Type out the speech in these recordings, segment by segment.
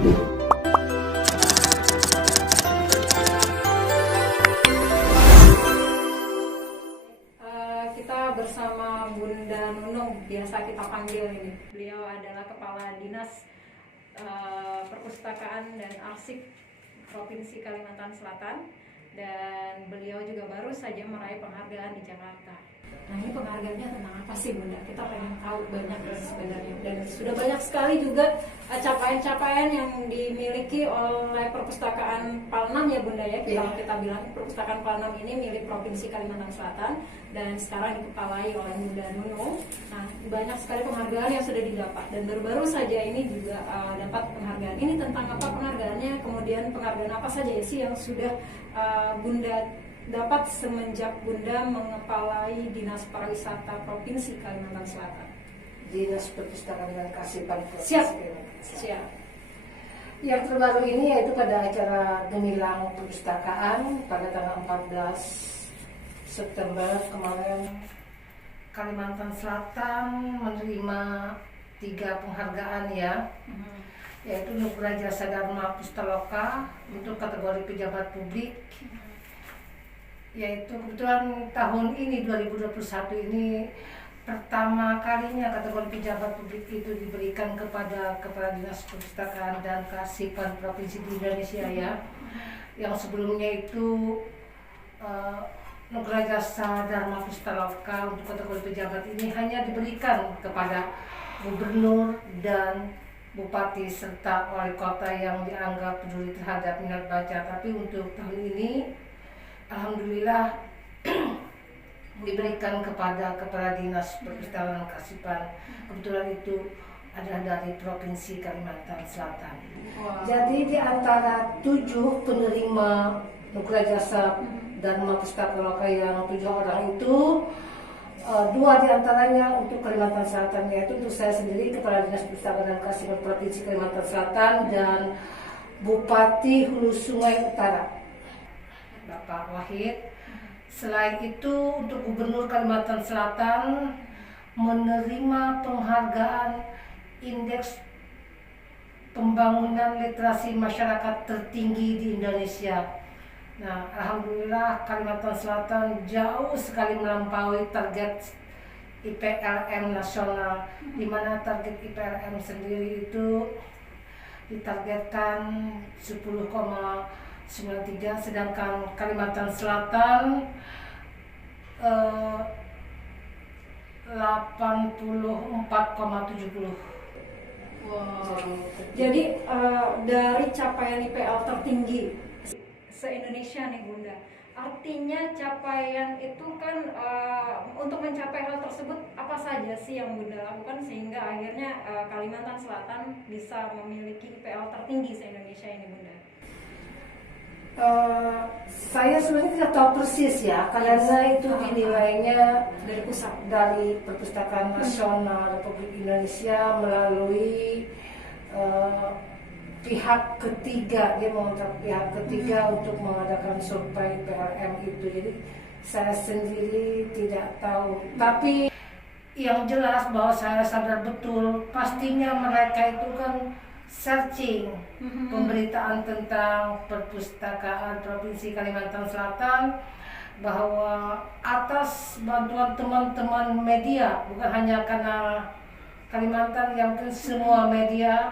Kita bersama Bunda Nunung, biasa kita panggil ini. Beliau adalah Kepala Dinas Perpustakaan dan Arsip Provinsi Kalimantan Selatan, dan beliau juga baru saja meraih penghargaan di Jakarta. Nah, ini penghargaannya tentang apa sih, Bunda? Kita pengen tahu banyak sebenarnya, dan sudah banyak sekali juga capaian-capaian yang dimiliki oleh Perpustakaan Palnam ya, Bunda ya. Kita bilang Perpustakaan Palnam ini milik Provinsi Kalimantan Selatan dan sekarang dikepalai oleh Bunda Nunung. Nah, banyak sekali penghargaan yang sudah didapat, dan baru-baru saja ini juga dapat penghargaan. Ini tentang apa penghargaannya? Kemudian penghargaan apa saja sih yang sudah Bunda dapat semenjak Bunda mengepalai Dinas Pariwisata Provinsi Kalimantan Selatan? Dinas Perpustakaan dan Kearsipan Provinsi Siap. Kalimantan Selatan. Siap. Yang terbaru ini yaitu pada acara Gemilang Perpustakaan pada tanggal 14 September kemarin, Kalimantan Selatan menerima 3 penghargaan ya, yaitu Nugra Jasa Dharma Pustaloka untuk kategori pejabat publik, yaitu kebetulan tahun ini 2021 ini pertama kalinya kategori pejabat publik itu diberikan kepada Kepala Dinas Perpustakaan dan Kearsipan Provinsi di Indonesia ya. Yang sebelumnya itu Nugra Jasa Dharma Pustaloka untuk kategori pejabat ini hanya diberikan kepada gubernur dan bupati serta wali kota yang dianggap peduli terhadap minat baca. Tapi untuk tahun ini alhamdulillah diberikan kepada Kepala Dinas Perpustakaan dan Kearsipan. Kebetulan itu adalah dari Provinsi Kalimantan Selatan. Wow. Jadi di antara 7 penerima Nugra Jasa Dharma Pustaloka yang 7 orang itu, 2 diantaranya untuk Kalimantan Selatan, yaitu untuk saya sendiri Kepala Dinas Perpustakaan dan Kearsipan Provinsi Kalimantan Selatan dan Bupati Hulu Sungai Utara, Bapak Wahid. Selain itu untuk Gubernur Kalimantan Selatan menerima penghargaan Indeks Pembangunan Literasi Masyarakat tertinggi di Indonesia. Nah, alhamdulillah Kalimantan Selatan jauh sekali melampaui target IPLM nasional, di mana target IPLM sendiri itu ditargetkan 10,93, sedangkan Kalimantan Selatan 84,70. Wow. Jadi dari capaian IPL tertinggi se-Indonesia nih, Bunda. Artinya capaian itu kan untuk mencapai hal tersebut apa saja sih yang Bunda lakukan sehingga akhirnya Kalimantan Selatan bisa memiliki IPL tertinggi se-Indonesia ini, Bunda? Saya sebenarnya tidak tahu persis ya, karena itu dinilainya dari pusat, dari Perpustakaan Nasional Republik Indonesia melalui pihak ketiga. Dia mengontrak pihak ketiga untuk mengadakan survei PLM itu. Jadi saya sendiri tidak tahu. Tapi yang jelas bahwa saya sadar betul, pastinya mereka itu kan searching pemberitaan tentang perpustakaan Provinsi Kalimantan Selatan, bahwa atas bantuan teman-teman media, bukan hanya karena Kalimantan, yang semua media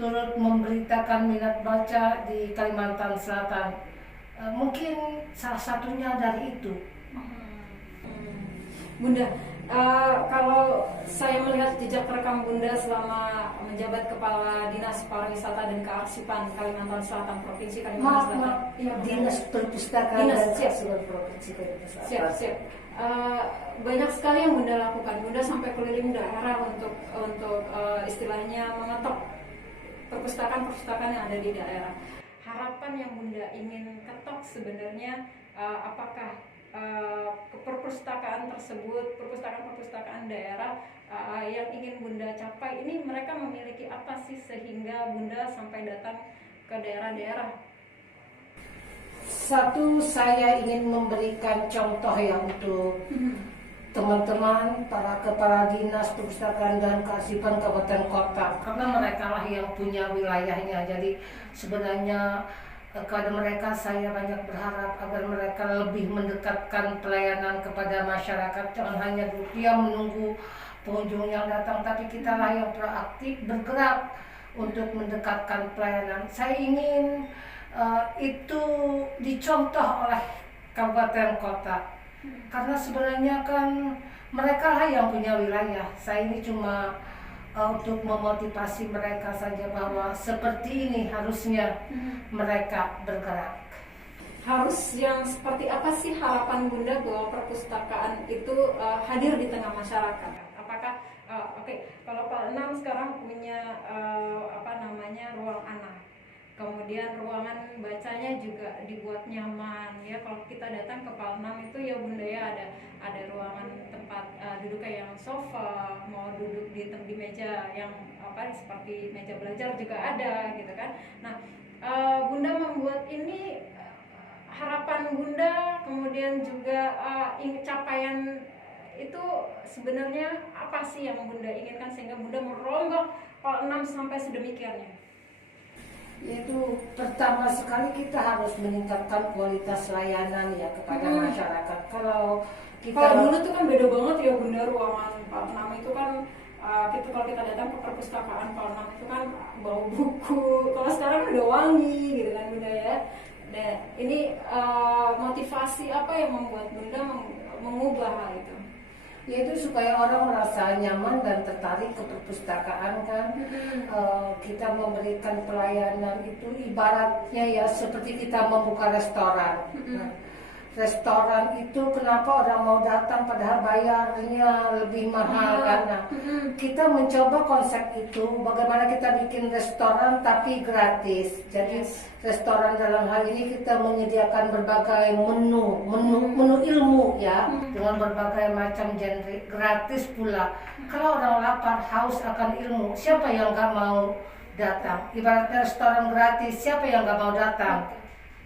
turut memberitakan minat baca di Kalimantan Selatan. Mungkin salah satunya dari itu. Bunda, kalau saya melihat jejak rekam Bunda selama menjabat Kepala Dinas Pariwisata dan Kearsipan Kalimantan Selatan Provinsi Kalimantan Selatan. Dinas Perpustakaan dan Kearsipan Provinsi Kalimantan Selatan. Siap. Banyak sekali yang Bunda lakukan. Bunda sampai keliling daerah untuk istilahnya mengetok perpustakaan yang ada di daerah. Harapan yang Bunda ingin ketok sebenarnya apakah perpustakaan tersebut, perpustakaan daerah yang ingin Bunda capai ini, mereka memiliki apa sih sehingga Bunda sampai datang ke daerah-daerah? Satu, saya ingin memberikan contoh ya untuk teman-teman para kepala dinas perpustakaan dan kearsipan kabupaten kota, karena mereka lah yang punya wilayahnya. Jadi sebenarnya kepada mereka saya banyak berharap agar mereka lebih mendekatkan pelayanan kepada masyarakat. Jangan hanya dia menunggu pengunjung yang datang, tapi kita lah yang proaktif bergerak untuk mendekatkan pelayanan. Saya ingin itu dicontoh oleh kabupaten kota. Karena sebenarnya kan mereka lah yang punya wilayah. Saya ini cuma untuk memotivasi mereka saja bahwa seperti ini harusnya mereka bergerak. Harus yang seperti apa sih harapan Bunda bahwa perpustakaan itu hadir di tengah masyarakat? Apakah kalau Pak Enam sekarang punya ruang anak, kemudian ruangan bacanya juga dibuat nyaman ya. Kalau kita datang ke Palnam itu ya Bunda ya, ada ruangan tempat duduk kayak yang sofa, mau duduk di meja yang seperti meja belajar juga ada gitu kan. Nah, Bunda membuat ini, harapan Bunda kemudian juga capaian itu sebenarnya apa sih yang Bunda inginkan sehingga Bunda merombak Palnam sampai sedemikiannya? Yaitu pertama sekali kita harus meningkatkan kualitas layanan ya kepada masyarakat. Kalau dulu tuh kan beda banget ya Bunda, ruangan Palnam itu kan kalau kita datang ke perpustakaan Palnam itu kan bau buku. Kalau sekarang udah wangi gitu kan Bunda ya. Dan ini motivasi apa yang membuat Bunda mengubah hal itu? Yaitu supaya orang merasa nyaman dan tertarik ke perpustakaan kan. Kita memberikan pelayanan itu ibaratnya ya seperti kita membuka restoran. Nah, restoran itu kenapa orang mau datang padahal bayarnya lebih mahal karena kita mencoba konsep itu, bagaimana kita bikin restoran tapi gratis. Jadi restoran dalam hal ini kita menyediakan berbagai menu ilmu ya, dengan berbagai macam genre, gratis pula. Kalau orang lapar haus akan ilmu, siapa yang gak mau datang? Ibaratnya restoran gratis, siapa yang gak mau datang?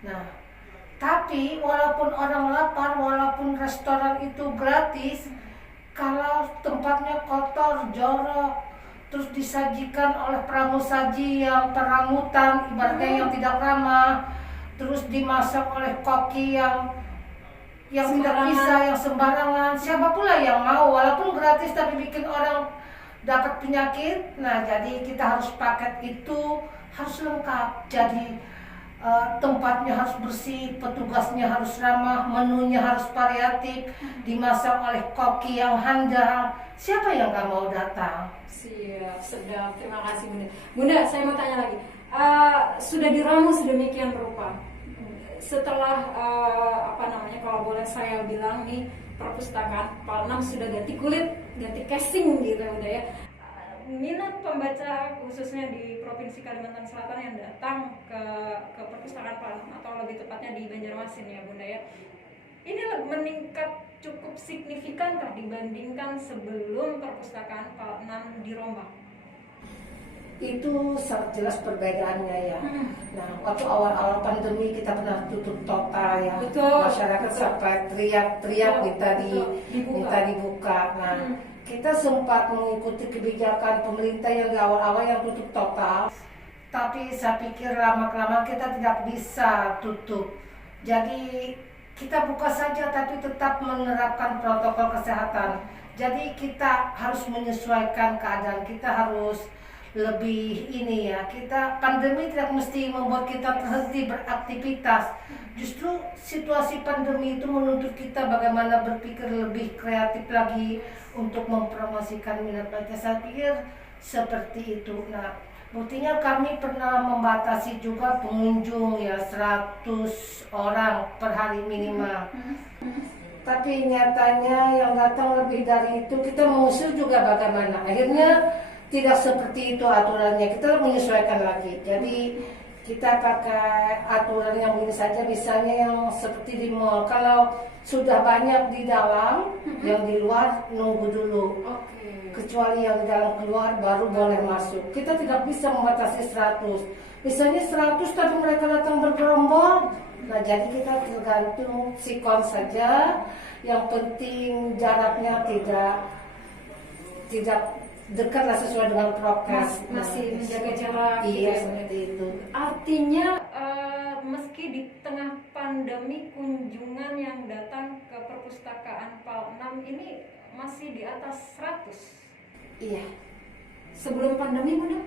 Nah, tapi walaupun orang lapar, walaupun restoran itu gratis, kalau tempatnya kotor, jorok, terus disajikan oleh pramusaji yang perangutan, ibaratnya yang tidak ramah, terus dimasak oleh koki yang tidak bisa, yang sembarangan, siapa pula yang mau? Walaupun gratis tapi bikin orang dapat penyakit. Nah, jadi kita harus paket itu harus lengkap. Jadi tempatnya harus bersih, petugasnya harus ramah, menunya harus variatif, dimasak oleh koki yang handal. Siapa yang gak mau datang? Siap, sedap. Terima kasih Bunda. Bunda, saya mau tanya lagi. Sudah diramu sedemikian rupa. Setelah kalau boleh saya bilang nih, perpustakaan Palnam sudah ganti kulit, ganti casing gitu Bunda ya. Minat pembaca khususnya di Provinsi Kalimantan Selatan yang datang ke perpustakaan Palnam atau lebih tepatnya di Banjarmasin ya Bunda ya, ini meningkat cukup signifikankah dibandingkan sebelum perpustakaan Palnam dirombak? Itu sangat jelas perbedaannya ya. Nah, waktu awal-awal pandemi kita pernah tutup total ya. Masyarakat sampai teriak-teriak minta dibuka. Nah, kita sempat mengikuti kebijakan pemerintah yang di awal-awal yang tutup total. Tapi saya pikir lama-kelamaan kita tidak bisa tutup. Jadi kita buka saja tapi tetap menerapkan protokol kesehatan. Jadi kita harus menyesuaikan keadaan, kita harus lebih ini ya, kita pandemi tidak mesti membuat kita terhenti beraktivitas. Justru situasi pandemi itu menuntut kita bagaimana berpikir lebih kreatif lagi untuk mempromosikan minat baca. Saya pikir seperti itu. Nah, buktinya kami pernah membatasi juga pengunjung ya 100 orang per hari minimal. Tapi nyatanya yang datang lebih dari itu, kita mengusul juga bagaimana. Akhirnya tidak seperti itu aturannya, kita menyesuaikan lagi. Jadi kita pakai aturan yang ini saja, misalnya yang seperti di mall. Kalau sudah banyak di dalam, yang di luar nunggu dulu. Oke. kecuali yang di dalam keluar baru boleh masuk. Kita tidak bisa membatasi 100. Misalnya 100 tapi mereka datang bergerombol. Nah, jadi kita tergantung sikon saja. Yang penting jaraknya tidak dekatlah sesuai dengan prokes. Masih menjaga jarak. Iya, gitu. seperti itu. Artinya meski di tengah pandemi kunjungan yang datang ke perpustakaan PAL 6 ini masih di atas 100. Iya. Sebelum pandemi Bunda?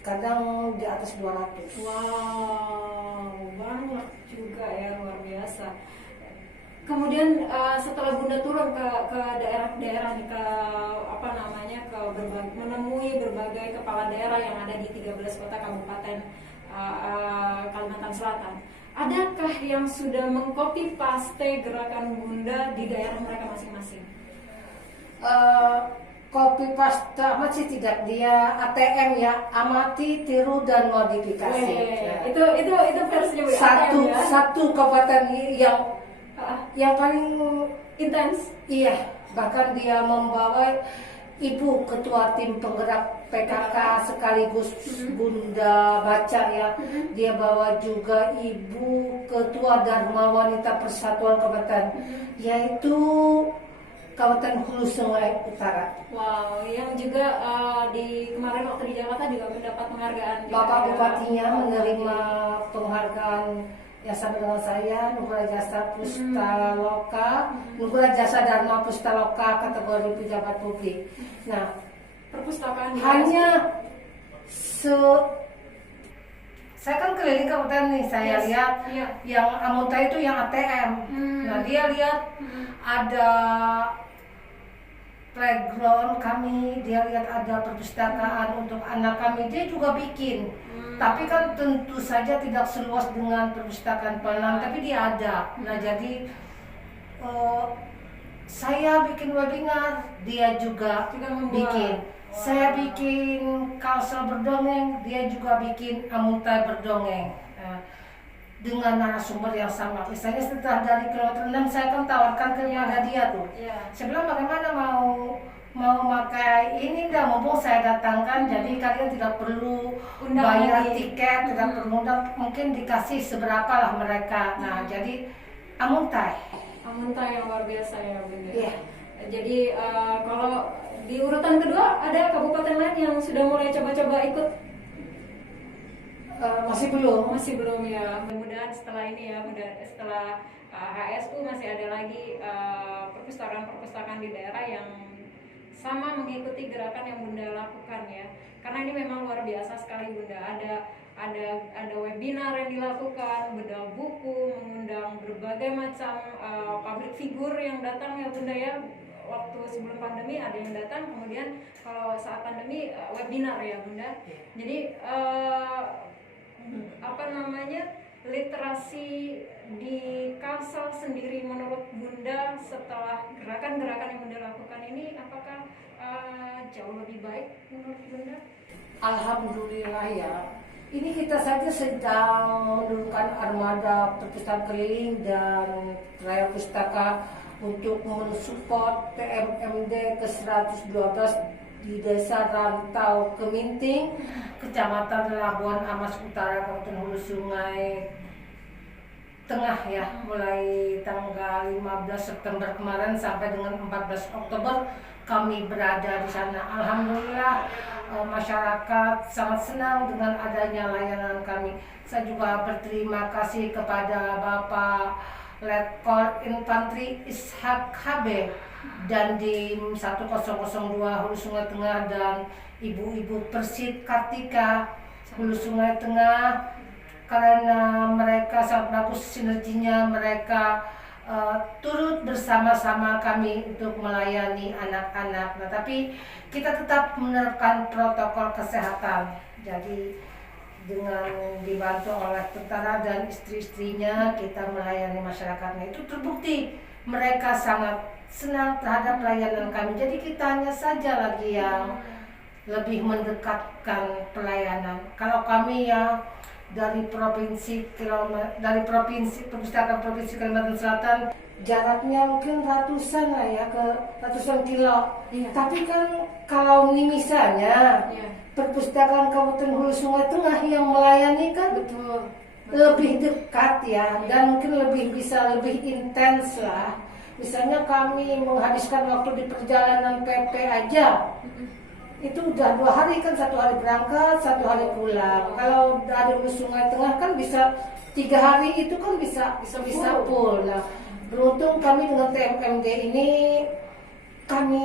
Kadang di atas 200. Wow, banyak juga ya, luar biasa. Kemudian setelah Bunda turun ke daerah-daerah nih, ke apa namanya, ke menemui berbagai kepala daerah yang ada di 13 kota kabupaten Kalimantan Selatan. Adakah yang sudah mengcopy paste gerakan Bunda di daerah mereka masing-masing? Copy paste amat sih tidak, dia ATM ya, amati, tiru dan modifikasi. Ya. Itu versinya Bu, Satu ATM, ya? satu kabupaten yang paling Intens. iya, bahkan dia membawa ibu ketua tim penggerak PKK sekaligus Bunda baca ya. Dia bawa juga ibu ketua Dharma Wanita Persatuan Kabupaten, yaitu Kabupaten Hulu Sungai Utara. Wow, yang juga di kemarin waktu di Jakarta juga mendapat penghargaan. Bapak juga, Bupatinya menerima penghargaan yang sama dengan saya, Nugra Jasa Pustaloka, Nugra Jasa Dharma Pustaloka kategori pejabat publik. Nah, perpustakaan hanya saya kan keliling kabupaten nih, saya lihat yang Amunta itu yang ATM. Nah, dia lihat ada playground kami, dia lihat ada perpustakaan untuk anak kami, dia juga bikin. Tapi kan tentu saja tidak seluas dengan perpustakaan Penang, tapi dia ada. Nah, jadi saya bikin webinar, dia juga bikin. Saya bikin Kalsel berdongeng, dia juga bikin Amuntai berdongeng. Dengan narasumber yang sama. Misalnya setelah dari kilometer 6 saya kan tawarkan kepada dia tuh. Saya bilang bagaimana mau pakai ini enggak, mumpung saya datangkan, jadi kalian tidak perlu bayar tiket, tidak perlu undang, mungkin dikasih seberapa lah mereka. Nah, jadi Amuntai yang luar biasa ya Bunda. Iya. Jadi kalau di urutan kedua ada kabupaten lain yang sudah mulai coba-coba ikut? Masih belum Ya. Mudah-mudahan setelah ini ya, setelah HSU masih ada lagi perpustakaan-perpustakaan di daerah yang sama mengikuti gerakan yang Bunda lakukan ya. Karena ini memang luar biasa sekali Bunda. Ada webinar yang dilakukan, bedah buku, mengundang berbagai macam public figure yang datang ya Bunda ya. Waktu sebelum pandemi ada yang datang, kemudian kalau saat pandemi webinar ya Bunda. Jadi literasi di Kalsel sendiri menurut Bunda setelah gerakan-gerakan yang Bunda lakukan ini apakah jauh lebih baik menurut Bunda? Alhamdulillah ya. Ini kita saja sedang menurunkan armada perpustakaan keliling dan Raya Pustaka untuk mensupport TMMD ke-112 di Desa Rantau Keminting, Kecamatan Labuan Amas Utara, Kabupaten Hulu Sungai Tengah ya, mulai tanggal 15 September kemarin sampai dengan 14 Oktober kami berada di sana. Alhamdulillah masyarakat sangat senang dengan adanya layanan kami. Saya juga berterima kasih kepada Bapak Letkol Infantri Ishak HB dan Dim 1002 Hulu Sungai Tengah dan Ibu-Ibu Persit Kartika Hulu Sungai Tengah, karena mereka sangat bagus sinerginya, mereka turut bersama-sama kami untuk melayani anak-anak. Nah, tapi kita tetap menerapkan protokol kesehatan. Jadi dengan dibantu oleh tentara dan istri-istrinya kita melayani masyarakatnya. Itu terbukti mereka sangat senang terhadap pelayanan kami. Jadi kita hanya saja lagi yang lebih mendekatkan pelayanan. Kalau kami ya dari Perpustakaan Provinsi Kalimantan Selatan jaraknya mungkin ratusan lah ya, ke ratusan kilo. Iya. Tapi kan kalau ini misalnya Iya. perpustakaan Kabupaten Hulu Sungai Tengah yang melayani kan Betul. lebih dekat ya, dan mungkin lebih intens lah. Misalnya kami menghabiskan waktu di perjalanan PP aja, itu udah 2 hari kan, 1 hari berangkat, 1 hari pulang. Kalau dari Hulu Sungai Tengah kan bisa 3 hari, itu kan bisa full. Nah, beruntung kami dengan TMMD ini kami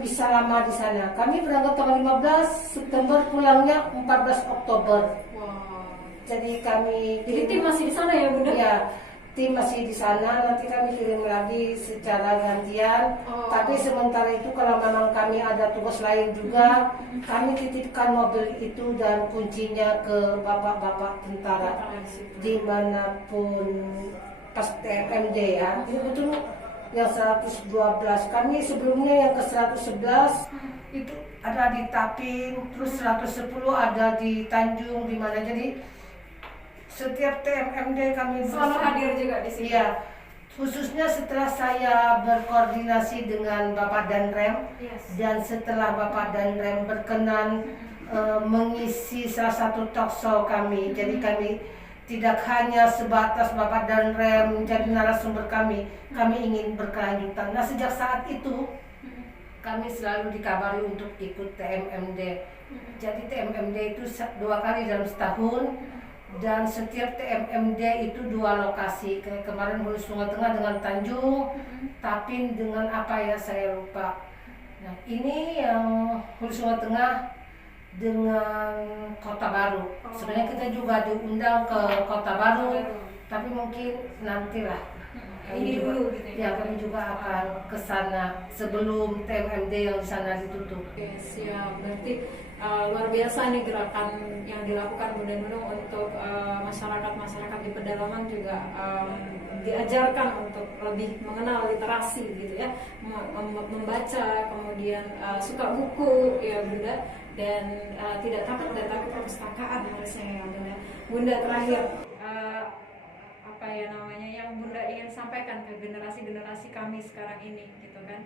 bisa lama di sana. Kami berangkat tanggal 15 September, pulangnya 14 Oktober. Wow. Jadi kami Jadi tim masih di sana ya Bunda? ya, tim masih di sana. Nanti kami kirim lagi secara gantian. Oh. Tapi sementara itu kalau memang kami ada tugas lain juga, kami titipkan mobil itu dan kuncinya ke bapak-bapak tentara dimanapun pas TMMD ya. Ini betul yang 112. Kami sebelumnya yang ke 111 itu ada di Tapin, terus 110 ada di Tanjung, di mana. Jadi setiap TMMD kami Selalu hadir juga di sini. Iya, khususnya setelah saya berkoordinasi dengan Bapak Danrem. Yes. Dan setelah Bapak Danrem berkenan mengisi salah satu talkshow kami. Jadi kami tidak hanya sebatas Bapak Danrem menjadi narasumber kami ingin berkelanjutan. Nah, sejak saat itu kami selalu dikabari untuk ikut TMMD. Jadi TMMD itu 2 kali dalam setahun, dan setiap TMMD itu 2 lokasi. Kayak kemarin Hulu Sungai Tengah dengan Tanjung, Tapin dengan apa ya saya lupa. Nah, ini yang Hulu Sungai Tengah dengan Kota Baru. Sebenarnya kita juga diundang ke Kota Baru, tapi mungkin nantilah. Ini dulu gitu ya. Ya, kami juga akan ke sana sebelum TMMD yang di sana ditutup. Oke, siap. Berarti luar biasa nih gerakan yang dilakukan Bunda Nunung untuk masyarakat di pedalaman juga diajarkan untuk lebih mengenal literasi gitu ya, membaca, kemudian suka buku ya Bunda, dan tidak takut datang ke perpustakaan harusnya ya Bunda. Bunda terakhir apa ya namanya yang Bunda ingin sampaikan ke generasi kami sekarang ini gitu kan,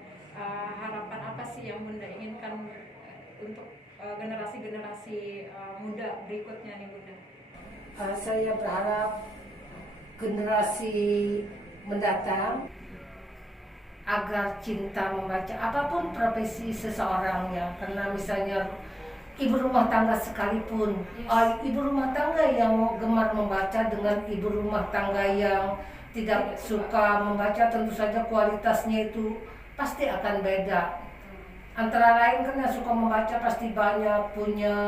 harapan apa sih yang Bunda inginkan untuk generasi muda berikutnya nih Bunda? Saya berharap generasi mendatang agar cinta membaca, apapun profesi seseorang ya, karena misalnya ibu rumah tangga sekalipun, ibu rumah tangga yang gemar membaca dengan ibu rumah tangga yang tidak suka membaca, tentu saja kualitasnya itu pasti akan beda. Antara lain kan yang suka membaca pasti banyak punya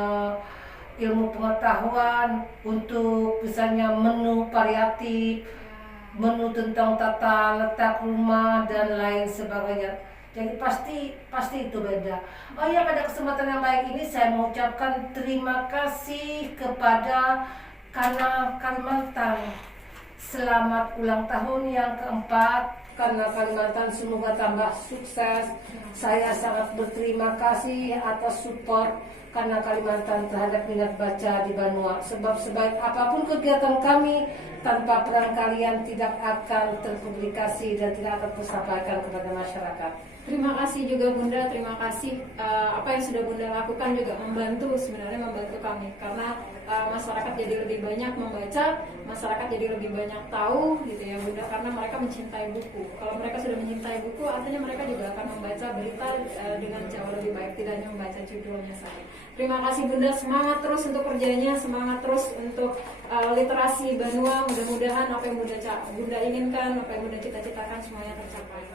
ilmu pengetahuan untuk misalnya menu variatif, menu tentang tata letak rumah dan lain sebagainya. Jadi pasti itu beda. Oh ya, pada kesempatan yang baik ini saya mengucapkan terima kasih kepada Kana Kalimantan. Selamat ulang tahun yang keempat. Kana Kalimantan semoga tambah sukses. Saya sangat berterima kasih atas support Kana Kalimantan terhadap minat baca di Banua. Sebab sebaik apapun kegiatan kami, tanpa peran kalian tidak akan terpublikasi dan tidak akan tersampaikan kepada masyarakat. Terima kasih juga Bunda, terima kasih apa yang sudah Bunda lakukan juga membantu kami, karena masyarakat jadi lebih banyak membaca, masyarakat jadi lebih banyak tahu gitu ya Bunda, karena mereka mencintai buku. Kalau mereka sudah mencintai buku, artinya mereka juga akan membaca berita dengan jauh lebih baik, tidak hanya membaca judulnya saja. Terima kasih Bunda, semangat terus untuk kerjanya, semangat terus untuk literasi Banua. Mudah-mudahan apa yang Bunda inginkan, apa yang Bunda cita-citakan semuanya tercapai.